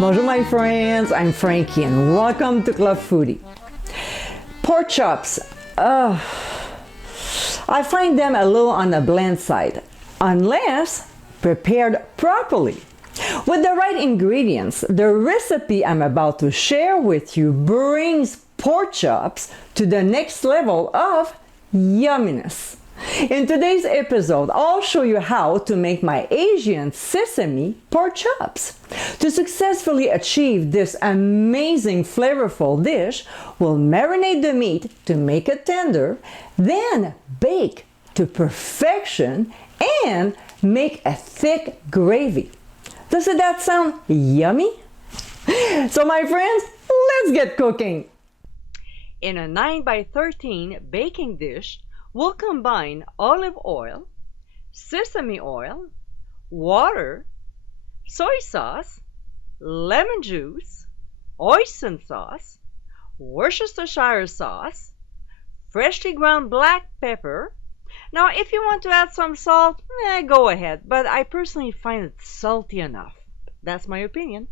Bonjour my friends, I'm Frankie and welcome to Club Foodie. Pork chops, I find them a little on the bland side, unless prepared properly. With the right ingredients, the recipe I'm about to share with you brings pork chops to the next level of yumminess. In today's episode, I'll show you how to make my Asian Sesame Pork Chops. To successfully achieve this amazing flavorful dish, we'll marinate the meat to make it tender, then bake to perfection, and make a thick gravy. Doesn't that sound yummy? So my friends, let's get cooking! In a 9x13 baking dish, we'll combine olive oil, sesame oil, water, soy sauce, lemon juice, oyster sauce, Worcestershire sauce, freshly ground black pepper. Now, if you want to add some salt, go ahead, but I personally find it salty enough. That's my opinion.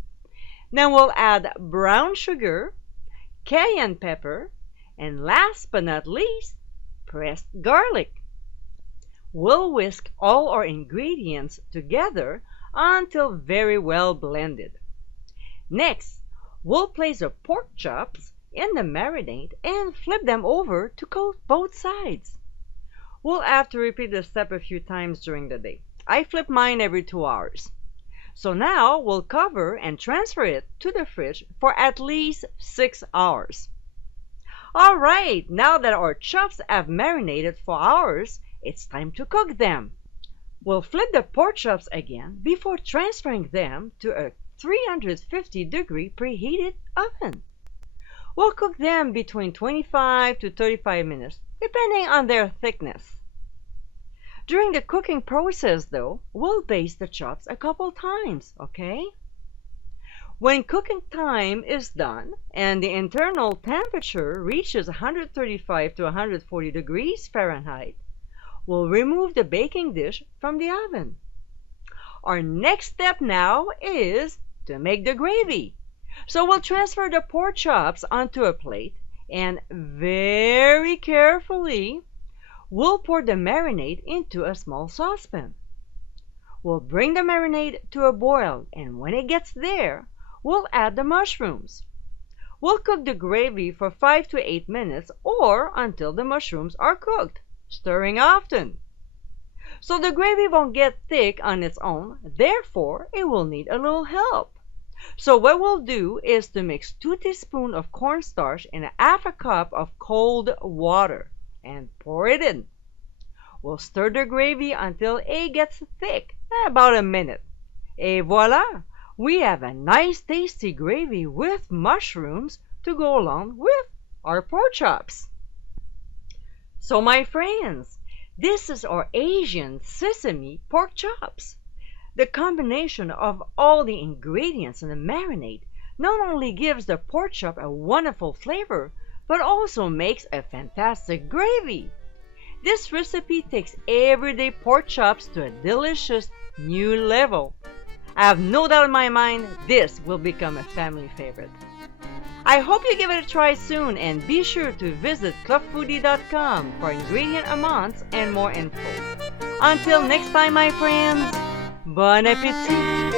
Then we'll add brown sugar, cayenne pepper, and last but not least, pressed garlic. We'll whisk all our ingredients together until very well blended. Next, we'll place the pork chops in the marinade and flip them over to coat both sides. We'll have to repeat this step a few times during the day. I flip mine every 2 hours. So now we'll cover and transfer it to the fridge for at least 6 hours. Alright, now that our chops have marinated for hours, it's time to cook them. We'll flip the pork chops again before transferring them to a 350-degree preheated oven. We'll cook them between 25 to 35 minutes, depending on their thickness. During the cooking process, though, we'll baste the chops a couple times, okay? When cooking time is done and the internal temperature reaches 135 to 140 degrees Fahrenheit, we'll remove the baking dish from the oven. Our next step now is to make the gravy. So we'll transfer the pork chops onto a plate and very carefully, we'll pour the marinade into a small saucepan. We'll bring the marinade to a boil, and when it gets there, we'll add the mushrooms. We'll cook the gravy for 5 to 8 minutes or until the mushrooms are cooked, stirring often. So the gravy won't get thick on its own, therefore it will need a little help. So what we'll do is to mix 2 teaspoons of cornstarch in a half a cup of cold water and pour it in. We'll stir the gravy until it gets thick, about a minute. Et voila! We have a nice tasty gravy with mushrooms to go along with our pork chops. So my friends, this is our Asian Sesame Pork Chops. The combination of all the ingredients in the marinade not only gives the pork chop a wonderful flavor, but also makes a fantastic gravy. This recipe takes everyday pork chops to a delicious new level. I have no doubt in my mind this will become a family favorite. I hope you give it a try soon and be sure to visit clubfoodie.com for ingredient amounts and more info. Until next time my friends, bon appétit!